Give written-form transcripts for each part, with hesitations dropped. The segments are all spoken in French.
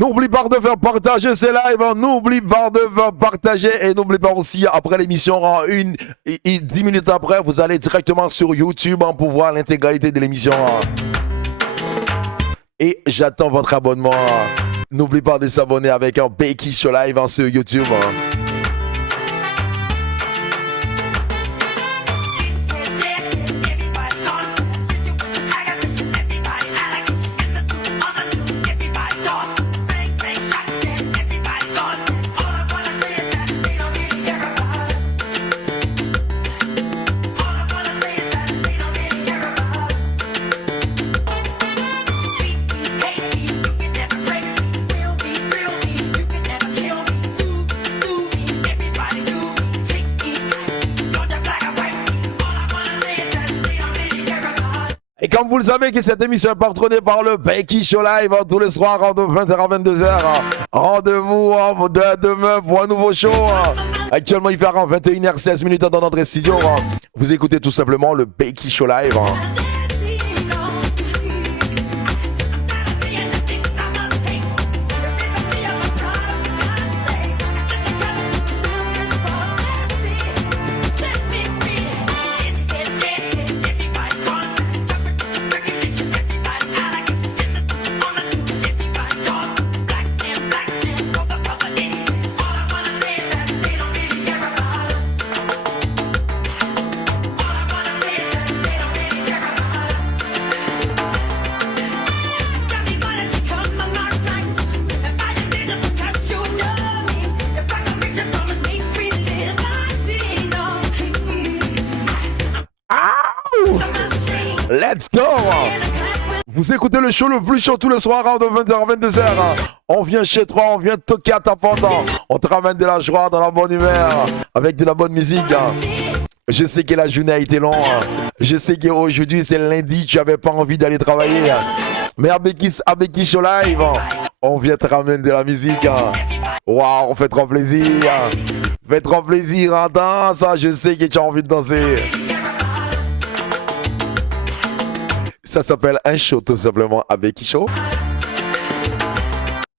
N'oublie pas de faire partager ces lives, hein. N'oublie pas de faire partager et n'oublie pas aussi, après l'émission, 10 minutes après, vous allez directement sur YouTube hein, pour voir l'intégralité de l'émission. Hein. Et j'attends votre abonnement. Hein. N'oublie pas de s'abonner avec un Becky Show Live hein, sur YouTube. Hein. Et comme vous le savez que cette émission est patronnée par le Becky Show Live tous les soirs de 20h à 22h. Rendez-vous demain pour un nouveau show. Actuellement, il fait 21h16 dans notre studio. Vous écoutez tout simplement le Becky Show Live. Let's go! Vous écoutez le show le plus chaud tous les soirs de 20h à 22h. On vient chez toi, on vient toquer à ta porte. On te ramène de la joie, dans la bonne humeur, avec de la bonne musique. Je sais que la journée a été longue. Je sais qu'aujourd'hui c'est lundi, tu n'avais pas envie d'aller travailler. Mais avec Becky Show Live, on vient te ramener de la musique. Waouh, on fait trop plaisir. Fait trop plaisir, danse. Je sais que tu as envie de danser. Ça s'appelle un show tout simplement avec Becky Show.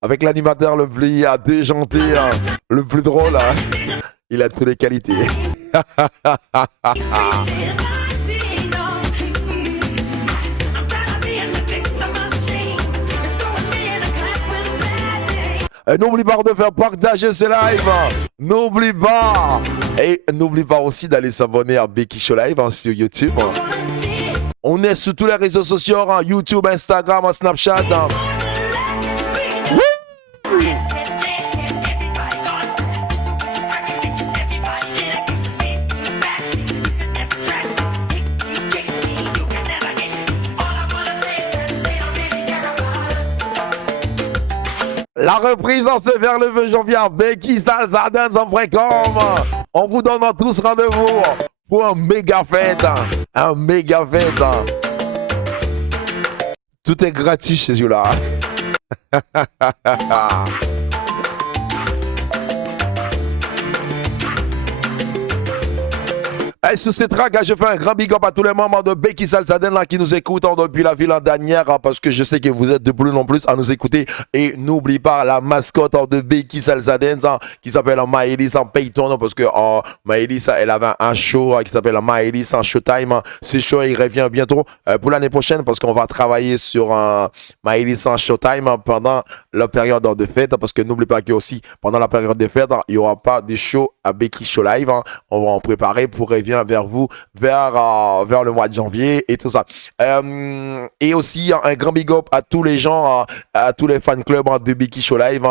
Avec l'animateur le plus déjanté, le plus drôle. Il a toutes les qualités. Et n'oublie pas de faire partager ce live. N'oublie pas. Et n'oublie pas aussi d'aller s'abonner à Becky Show Live sur YouTube. On est sur tous les réseaux sociaux, hein, YouTube, Instagram, Snapchat. Hein. La reprise en ce vers le 20 janvier à BeckySalsaDance.com. On vous donne tous rendez-vous pour un méga fête. Un méga fête. Tout est gratuit chez eux là. Et sur ces tracks, je fais un grand big up à tous les membres de Becky Salsa Dance qui nous écoutent depuis la ville dernière parce que je sais que vous êtes de plus en plus à nous écouter. Et n'oublie pas la mascotte de Becky Salsa Dance qui s'appelle Maëlys en Payton parce que Maëlys elle avait un show qui s'appelle Maëlys en Showtime. Ce show il revient bientôt pour l'année prochaine parce qu'on va travailler sur Maëlys en Showtime pendant la période de fête parce que n'oublie pas que aussi pendant la période de fête il n'y aura pas de show à Becky Show Live. On va en préparer pour revenir vers vous vers le mois de janvier et tout ça. Et aussi un grand big up à tous les gens, à tous les fan clubs de Becky Show Live.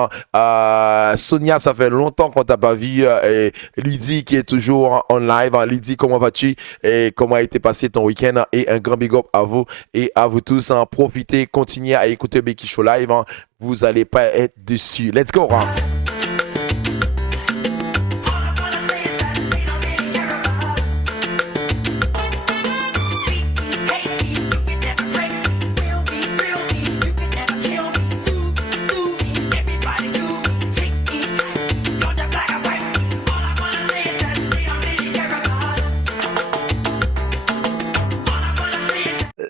Sonia, ça fait longtemps qu'on t'a pas vu. Et Lydie qui est toujours en live. Lydie, comment vas-tu? Et comment a été passé ton week-end? Et un grand big up à vous et à vous tous. Profitez, continuez à écouter Becky Show Live. Vous n'allez pas être déçus. Let's go!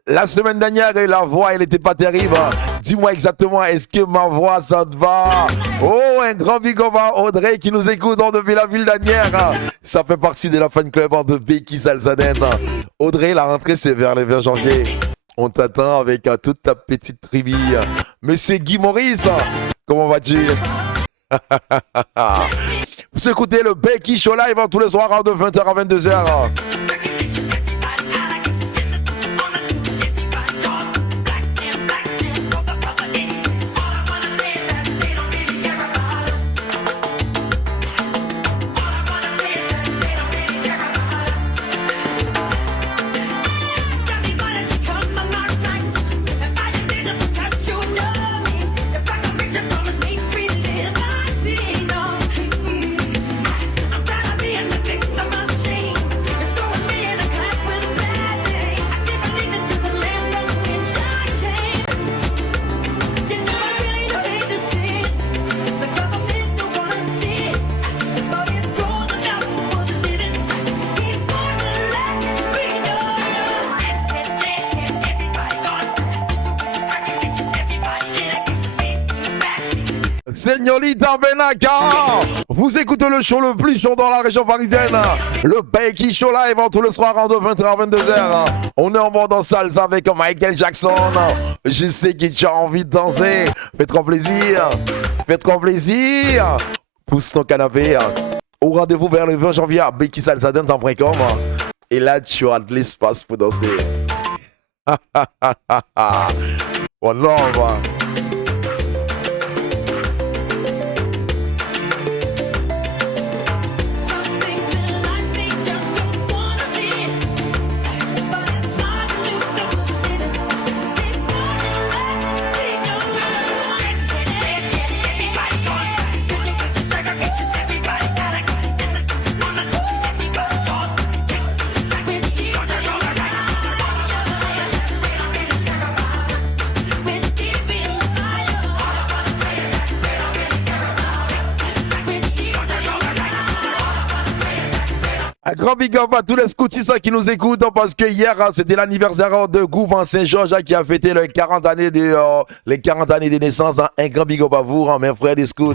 La semaine dernière, la voix, elle n'était pas terrible. Dis-moi exactement, est-ce que ma voix, ça te va? Oh, un grand big up à Audrey qui nous écoute depuis la ville d'Anières. Ça fait partie de la fan club de Becky Salsaden. Audrey, la rentrée, c'est vers le 20 janvier. On t'attend avec toute ta petite tribu. Monsieur Guy Maurice, comment vas-tu? Vous écoutez le Becky Show Live tous les soirs de 20h à 22h. Señorita Benaka, vous écoutez le show le plus chaud dans la région parisienne, le Becky Show Live tous les soirs de 20h à 22h. On est en mode en salsa avec Michael Jackson. Je sais que tu as envie de danser. Fais-toi plaisir. Fais-toi plaisir. Pousse ton canapé. Au rendez-vous vers le 20 janvier à beckysalsadance.com. Et là, tu as de l'espace pour danser. One love. Un grand big up à tous les scoutistes qui nous écoutent parce que hier c'était l'anniversaire de Gouvan Saint-Georges qui a fêté les 40 années de naissance. Un grand big up à vous, mes frères des scouts.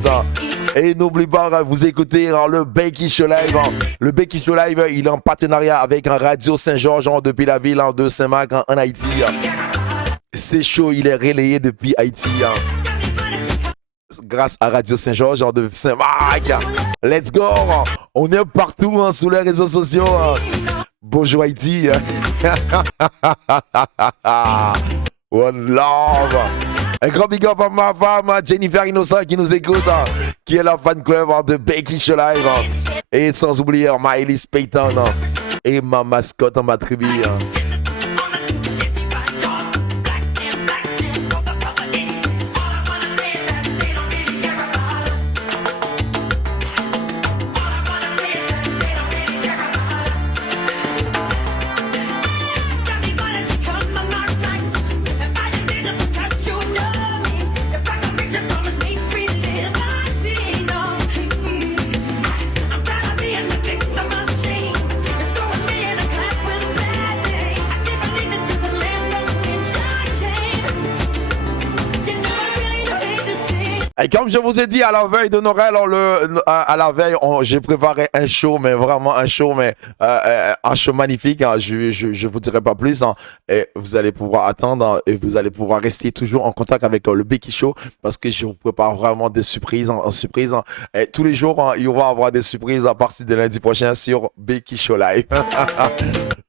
Et n'oubliez pas, vous écoutez le Becky Show Live. Le Becky Show Live, il est en partenariat avec Radio Saint-Georges depuis la ville de Saint-Marc en Haïti. C'est chaud, il est relayé depuis Haïti. Grâce à Radio Saint-Georges de Saint-Marc. Let's go! On est partout sur les réseaux sociaux. Bonjour Haïti. One love. Un grand big up à ma femme Jennifer Innocent qui nous écoute, qui est la fan club de Becky Show Live. Et sans oublier Maëlys Payton et ma mascotte, ma tribu. Et comme je vous ai dit à la veille de Noël, à la veille, j'ai préparé un show, mais vraiment un show magnifique. Je vous dirai pas plus. Et vous allez pouvoir attendre et vous allez pouvoir rester toujours en contact avec le Becky Show parce que je vous prépare vraiment des surprises en surprise. Et tous les jours, il y aura avoir des surprises à partir de lundi prochain sur Becky Show Live.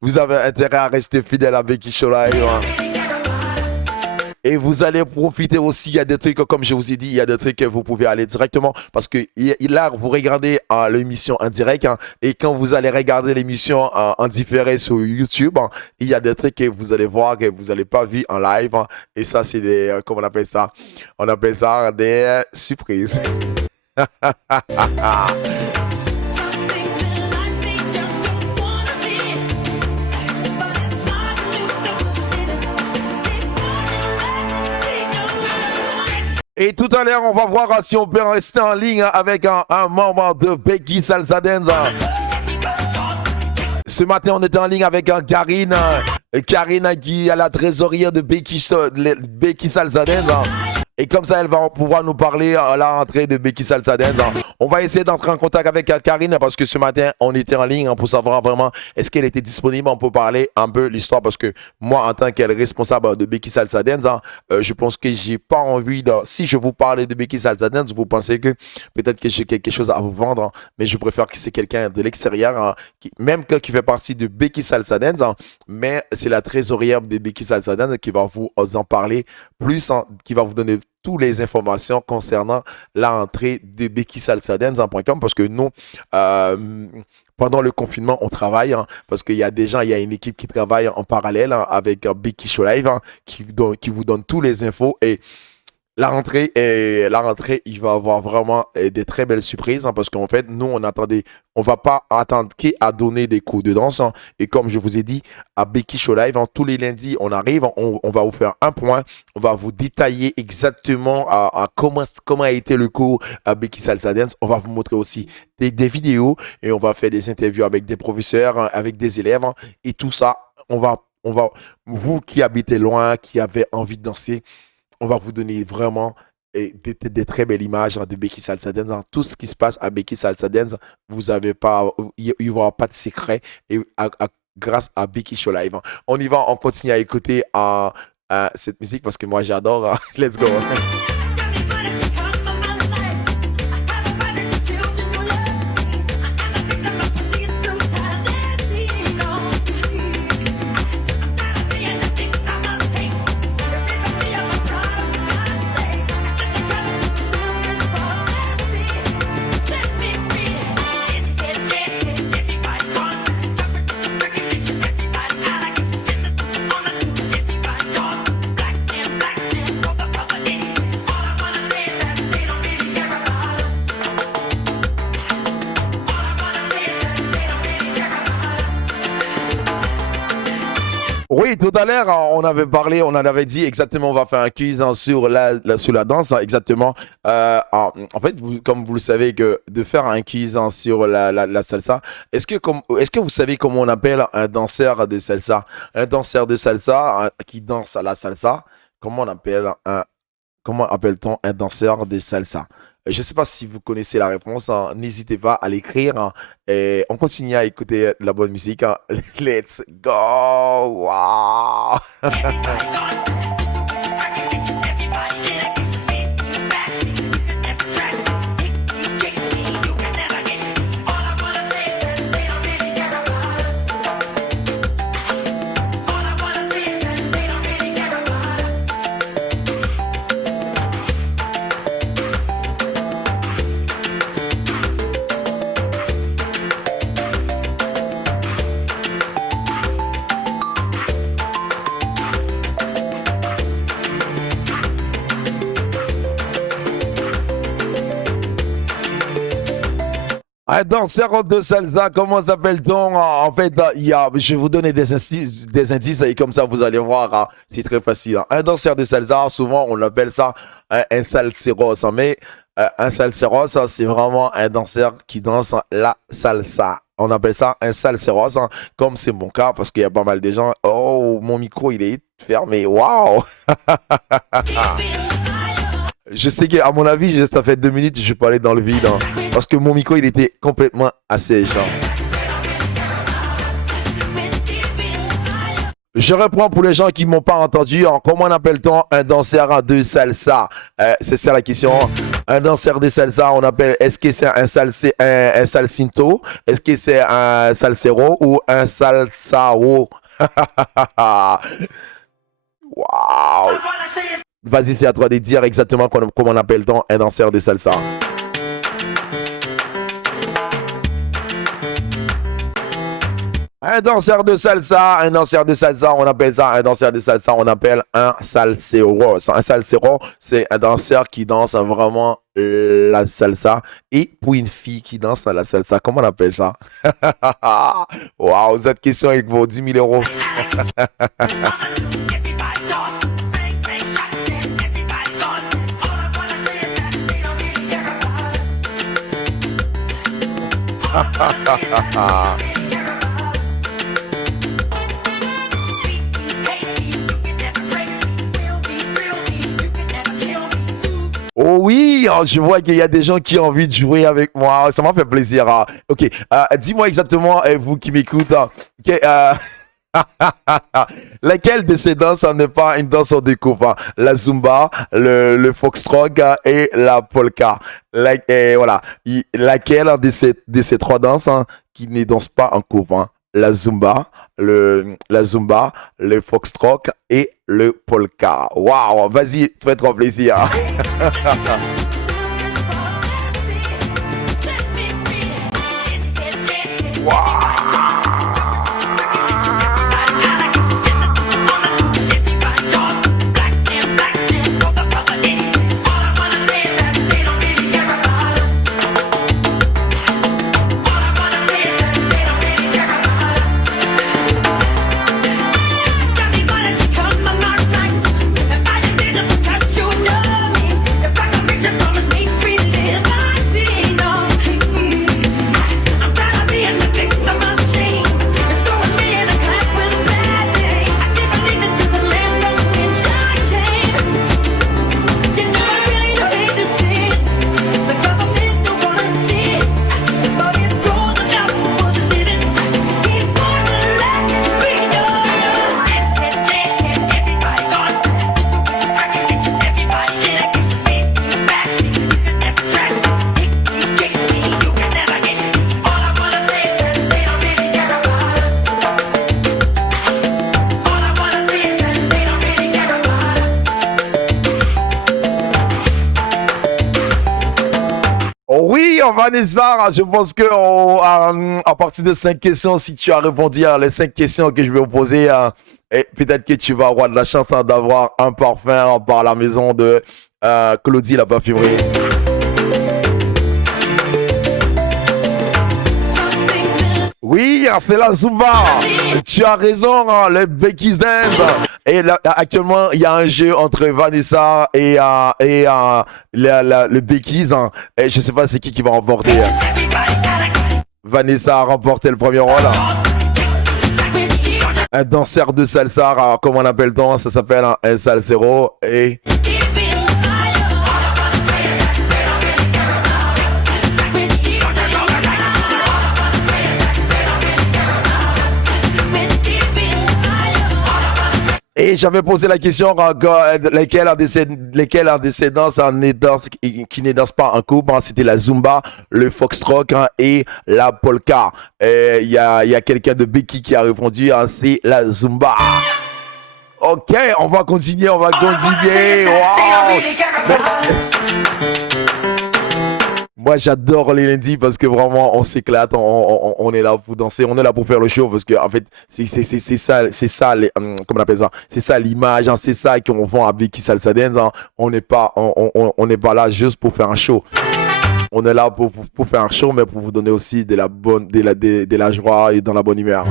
Vous avez intérêt à rester fidèle à Becky Show Live. Et vous allez profiter aussi, il y a des trucs, comme je vous ai dit, il y a des trucs que vous pouvez aller directement parce que là, vous regardez l'émission en direct et quand vous allez regarder l'émission en différé sur YouTube, il y a des trucs que vous allez voir que vous n'allez pas vu en live et ça, c'est des, comment on appelle ça? On appelle ça des surprises. Et tout à l'heure, on va voir si on peut rester en ligne avec un membre de Becky Salsaden. Ce matin, on était en ligne avec Karine. Karina qui est la trésorière de Becky Salsa Dance. Et comme ça, elle va pouvoir nous parler à la rentrée de Becky Salsa Dance. On va essayer d'entrer en contact avec Karine parce que ce matin, on était en ligne pour savoir vraiment est-ce qu'elle était disponible. On peut parler un peu l'histoire parce que moi, en tant qu'elle responsable de Becky Salsa Dance, je pense que j'ai pas envie de... Si je vous parle de Becky Salsa Dance, vous pensez que peut-être que j'ai quelque chose à vous vendre, mais je préfère que c'est quelqu'un de l'extérieur, même qui fait partie de Becky Salsa Dance, mais c'est la trésorière de Becky Salsa Dance qui va vous en parler plus, qui va vous donner toutes les informations concernant l'entrée de BeckySalsaDance.com parce que nous, pendant le confinement, on travaille parce qu'il y a des gens, il y a une équipe qui travaille en parallèle avec Becky Show Live qui vous donne toutes les infos et la rentrée, il va avoir vraiment des très belles surprises parce qu'en fait, nous, on va pas attendre qu'à donner des cours de danse. Et comme je vous ai dit, à Becky Show Live, tous les lundis, on arrive, on va vous faire un point, on va vous détailler exactement comment a été le cours à Becky Salsa Dance. On va vous montrer aussi des vidéos et on va faire des interviews avec des professeurs, avec des élèves et tout ça. Vous qui habitez loin, qui avez envie de danser, on va vous donner vraiment des très belles images de Becky Salsa Dance. Dans tout ce qui se passe à Becky Salsa Dance, il n'y aura pas de secret grâce à Becky Show Live. On y va, on continue à écouter cette musique parce que moi j'adore. Let's go. Oui, tout à l'heure, on avait dit exactement, on va faire un quiz sur la danse, exactement. En fait, comme vous le savez, que de faire un quiz sur la salsa, est-ce que vous savez comment on appelle un danseur de salsa? Un danseur de salsa qui danse à la salsa, comment appelle-t-on un danseur de salsa? Je ne sais pas si vous connaissez la réponse, n'hésitez pas à l'écrire et on continue à écouter la bonne musique. Let's go! Wow! Un danseur de salsa, comment s'appelle-t-on? En fait, je vais vous donner des indices et comme ça, vous allez voir, c'est très facile. Un danseur de salsa, souvent, on appelle ça un salseros. Mais un salseros, c'est vraiment un danseur qui danse la salsa. On appelle ça un salseros, comme c'est mon cas, parce qu'il y a pas mal de gens. Oh, mon micro, il est fermé. Waouh! Je sais qu'à mon avis, ça fait 2 minutes, je peux aller dans le vide. Parce que mon micro, il était complètement assèche. Je reprends pour les gens qui ne m'ont pas entendu. Comment appelle-t-on un danseur de salsa? C'est ça la question. Un danseur de salsa, on appelle, est-ce que c'est un salsinto? Est-ce que c'est un salsero ou un salsao? Waouh! Vas-y, c'est à toi de dire exactement comment on appelle-t-on un danseur de salsa. Un danseur de salsa, on appelle ça un danseur de salsa, on appelle un salsero. Un salsero, c'est un danseur qui danse vraiment la salsa. Et pour une fille qui danse la salsa, comment on appelle ça? Waouh, cette question avec vos 10 000 euros. Oui, je vois qu'il y a des gens qui ont envie de jouer avec moi. Ça m'a fait plaisir. Ok, dis-moi exactement, vous qui m'écoutez, laquelle de ces danses n'est pas une danse en découvre? La Zumba, le foxtrot et la polka. Et voilà. Laquelle de ces trois danses qui ne danse pas en couple? La Zumba, le foxtrot et le polka. Waouh, vas-y, fais-toi plaisir. Waouh. Oui, Vanessa, je pense que à partir de 5 questions, si tu as répondu à les 5 questions que je vais vous poser, et peut-être que tu vas avoir de la chance d'avoir un parfum par la maison de Claudie, la parfumerie. Oui, c'est la Zumba. Tu as raison, le Becky's Dance. Et là, actuellement, il y a un jeu entre Vanessa et le Becky's. Et je ne sais pas c'est qui va remporter. Vanessa a remporté le premier rôle. Un danseur de salsa, comme on appelle-t-on, ça s'appelle un salsero. Et... Et j'avais posé la question lesquelles de ces danses qui ne dansent pas en couple, c'était la Zumba, le foxtrot et la polka. Il y a quelqu'un de Becky qui a répondu, c'est la Zumba. Ok, on va continuer. Wow. Moi, j'adore les lundis parce que vraiment, on s'éclate, on est là pour danser, on est là pour faire le show parce que en fait, c'est ça, comment on appelle ça, c'est ça l'image, c'est ça qu'on vend avec Becky Salsa Dance. On n'est pas là juste pour faire un show. On est là pour faire un show, mais pour vous donner aussi de la joie et dans la bonne humeur.